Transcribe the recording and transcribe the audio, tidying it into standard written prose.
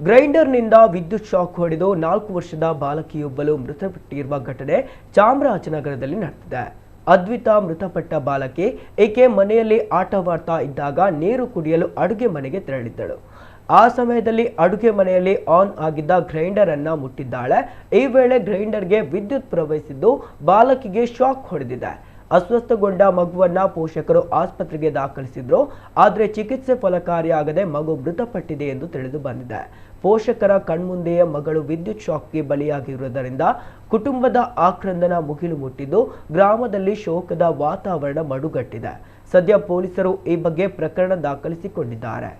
ಗ್ರೈಂಡರ್ನಿಂದ ವಿದ್ಯುತ್ ಶಾಕ್ ಹೊಡೆದು 4 ವರ್ಷದ ಬಾಲಕಿಯೊಬ್ಬಳು ಮೃತಪಟ್ಟಿರುವ ಘಟನೆ ಚಾಮರಾಜನಗರದಲ್ಲಿ ನಡೆದಿದೆ. ಅದ್ವಿತಾ ಮೃತಪಟ್ಟ ಬಾಲಕಿ ಏಕೆ ಮನೆಯಲ್ಲಿ ಆಟವಾಡ್ತಾ ಇದ್ದಾಗ ನೀರು ಕುಡಿಯಲು ಅಡುಗೆ ಮನೆಗೆ ತೆರಳಿದ್ದಳು. ಆ ಸಮಯದಲ್ಲಿ ಅಡುಗೆ ಮನೆಯಲ್ಲಿ ಆನ್ ಆಗಿದ್ದ ಗ್ರೈಂಡರ್ ಅನ್ನು ಮುಟ್ಟಿದ್ದಾಳೆ. ಈ ವೇಳೆ ಗ್ರೈಂಡರ್ಗೆ ವಿದ್ಯುತ್ ಪ್ರವಹಿಸಿದ್ದು ಬಾಲಕಿಗೆ ಶಾಕ್ ಹೊಡೆದಿದೆ. ಅಸ್ವಸ್ಥಗೊಂಡ ಮಗುವನ್ನ ಪೋಷಕರು ಆಸ್ಪತ್ರೆಗೆ ದಾಖಲಿಸಿದ್ರು. ಆದರೆ ಚಿಕಿತ್ಸೆ ಫಲಕಾರಿಯಾಗದೆ ಮಗು ಮೃತಪಟ್ಟಿದೆ ಎಂದು ತಿಳಿದು ಬಂದಿದೆ. ಪೋಷಕರ ಕಣ್ಮುಂದೆಯೇ ಮಗಳು ವಿದ್ಯುತ್ ಶಾಕ್ಗೆ ಬಲಿಯಾಗಿರುವುದರಿಂದ ಕುಟುಂಬದ ಆಕ್ರಂದನ ಮುಗಿಲು ಮುಟ್ಟಿದ್ದು ಗ್ರಾಮದಲ್ಲಿ ಶೋಕದ ವಾತಾವರಣ ಮಡುಗಟ್ಟಿದೆ. ಸದ್ಯ ಪೊಲೀಸರು ಈ ಬಗ್ಗೆ ಪ್ರಕರಣ ದಾಖಲಿಸಿಕೊಂಡಿದ್ದಾರೆ.